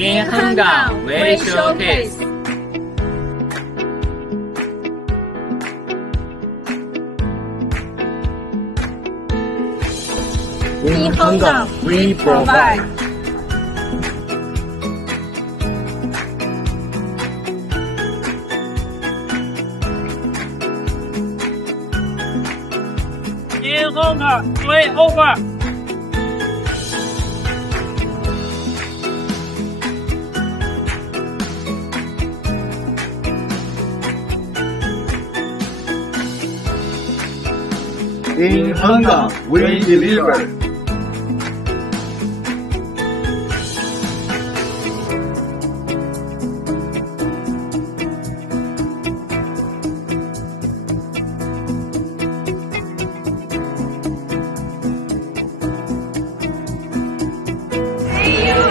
In Hengon, we showcase. In Hengon, we provide. In Hengon, we offer. In Hengon, we deliver. See you